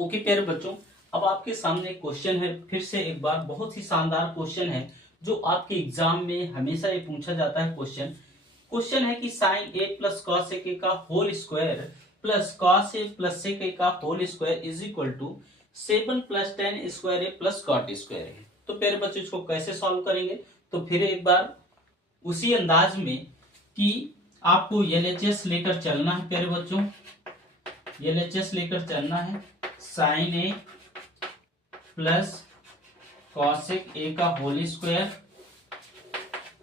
Okay प्यारे बच्चों, अब आपके सामने एक क्वेश्चन है। फिर से एक बार बहुत ही शानदार क्वेश्चन है जो आपके एग्जाम में हमेशा ये पूछा जाता है। क्वेश्चन है कि sine A plus cos A का whole square plus cos A plus sec A का whole square is equal to 7 plus 10 square A plus cot square है। तो प्यारे बच्चों इसको कैसे सॉल्व करेंगे? तो फिर एक बार उसी अंदाज में कि आपको एलएचएस लेकर चलना है। प्यारे बच्चों एलएचएस लेकर चलना है। Sine A plus cosec A का होल स्क्वायर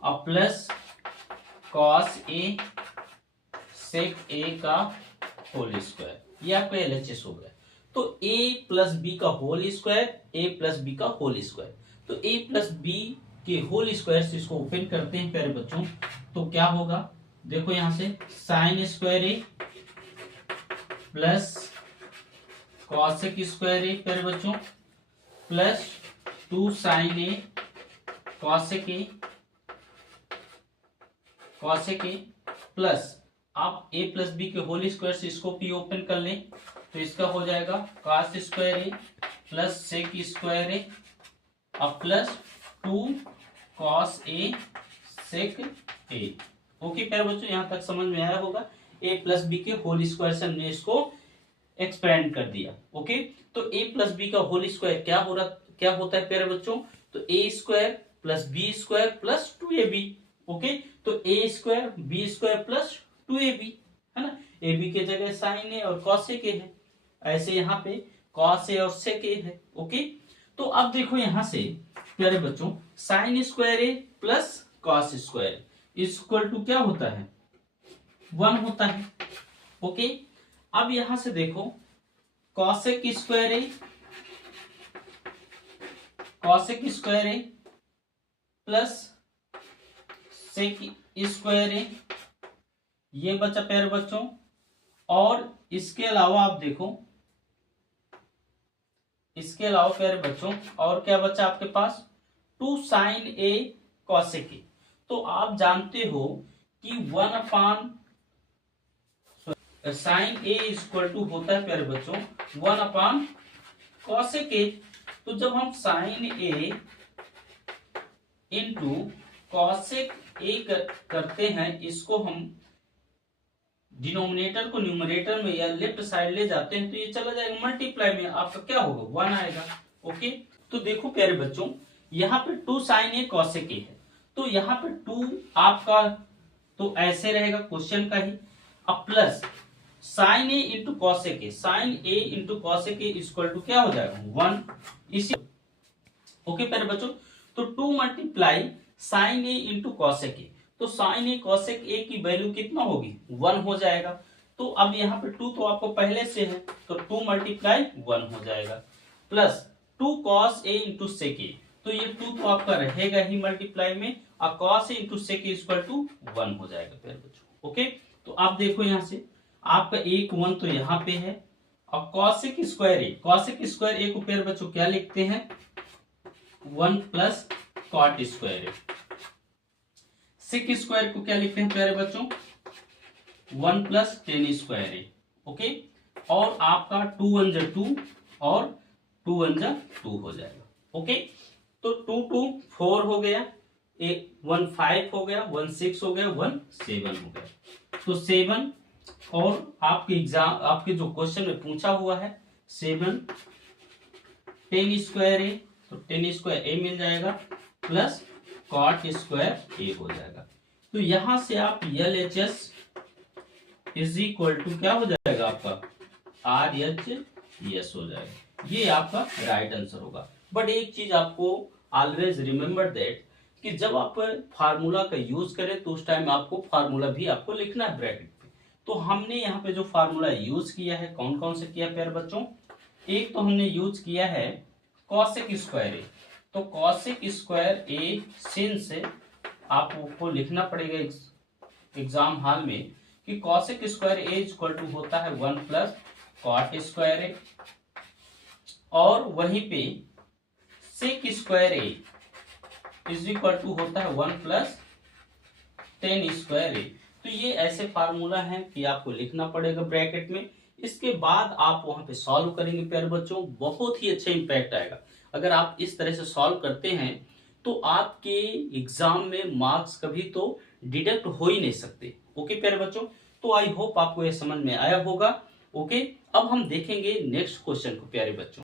और plus cos A sec A का होल स्क्वायर, ये आपका एलएचएस हो गया। तो a प्लस बी का whole square, a plus B का होल स्क्वायर, तो a प्लस बी के होल स्क्वायर से इसको ओपन करते हैं प्यारे बच्चों। तो क्या होगा देखो यहां से, sine square A plus cosec square A प्यारे बच्चों plus 2 sine A cosec A plus आप a प्लस बी के होल स्क्वायर से इसको भी ओपन कर लें तो इसका हो जाएगा cos square A plus sec square A अब plus 2 cos A sec A. Okay प्यारे बच्चों, यहां तक समझ में आया होगा। a प्लस बी के होल स्क्वायर से हमने इसको एक्सपेंड कर दिया। ओके, तो a प्लस बी का होल स्क्वायर क्या होता है प्यारे बच्चों? तो a square plus B square plus 2ab। ओके, तो a square B square plus 2ab है ना। ab के जगह साइन ए और कॉस ए है, ऐसे यहाँ पे कॉस ए और सेक ए है। ओके, तो अब देखो यहां से प्यारे बच्चों sine square A plus cos square equal to क्या होता है? 1 होता है। ओके, अब यहां से देखो cosec square A plus sec square ए, ये बचा प्यारे बच्चों। और इसके अलावा आप देखो, इसके अलावा प्यारे बच्चों और क्या बचा आपके पास? 2 साइन ए कॉसेक ए। तो आप जानते हो कि 1 upon sine A equal to होता है प्यारे बच्चों 1 अपान कॉसेक ए। तो जब हम sine A into cosec A करते हैं, इसको हम डिनोमिनेटर को न्यूमरेटर में या लेफ्ट साइड ले जाते हैं तो ये चला जाएगा मल्टीप्लाई में, आपका क्या होगा 1 आएगा। ओके, तो देखो प्यारे बच्चों यहाँ पे 2 साइन ए कॉसेक ए है, तो यहाँ पे 2 आपका तो ऐसे रहेगा क्वेश्चन का ही। अब plus sine A into cosec A, sine A into cosec A equal to क्या हो जाएगा 1 इसी। ओके प्यारे बच्चों, तो 2 multiply sine A into cosec A, तो साइन ए कॉसेक ए की वैल्यू कितना होगी 1 हो जाएगा। तो अब यहाँ पे 2 तो आपको पहले से है तो 2 मल्टीप्लाई 1 हो जाएगा plus 2 cos A into sec ए, तो ये 2 तो आपका रहेगा ही मल्टीप्लाई में और cos A into sec A equal to 1 हो जाएगा प्यारे बच्चों। ओके, तो आप देखो यहाँ से आपका 1 तो यहाँ पे है और कॉसेक स्क्वायर ए को प्यारे बच्चों क्या लिखते हैं 1 प्लस कॉट स्क्वायर ए। सेक स्क्वायर को क्या लिखते हैं प्यारे बच्चों 1 प्लस टेन स्क्वायर ए। ओके, और आपका 2 1 जा 2 और 2 1 जा 2 हो जाएगा। ओके, तो 2 2 4 हो गया, 1 5 हो गया, 1 6 हो गया, 1 7 हो गया। तो 7 और आपके जो क्वेश्चन में पूछा हुआ है 7 10 स्क्वायर ए, तो 10 स्क्वायर ए मिल जाएगा प्लस कॉट स्क्वायर ए हो जाएगा। तो यहां से आप LHS इज इक्वल टू क्या हो जाएगा आपका RHS हो जाएगा। ये आपका राइट आंसर होगा। बट एक चीज आपको ऑलवेज रिमेम्बर दैट कि जब आप फार्मूला का यूज करें तो उस टाइम आपको फार्मूला भी आपको लिखना है ब्रैकेट पे। तो हमने यहाँ पे जो फार्मूला यूज किया है कौन कौन से किया प्यारे बच्चों? एक तो हमने यूज किया है कॉसेक स्क्वायर ए, तो कॉसेक स्क्वायर ए सिंस आपको लिखना पड़ेगा एग्जाम हॉल में कि cosec square A equal to होता है 1 प्लस कॉट स्क्वायर ए, और वहीं पे sec square A is equal to होता है 1 प्लस टेन स्क्वायर ए। तो ये ऐसे फार्मूला है कि आपको लिखना पड़ेगा ब्रैकेट में इसके बाद आप वहां पे सॉल्व करेंगे प्यारे बच्चों, बहुत ही अच्छा इंपैक्ट आएगा। अगर आप इस तरह से सॉल्व करते हैं तो आपके एग्जाम में मार्क्स कभी तो डिडक्ट हो ही नहीं सकते। ओके प्यारे बच्चों, तो आई होप आपको यह समझ में आया होगा। ओके, अब हम देखेंगे नेक्स्ट क्वेश्चन को प्यारे बच्चों।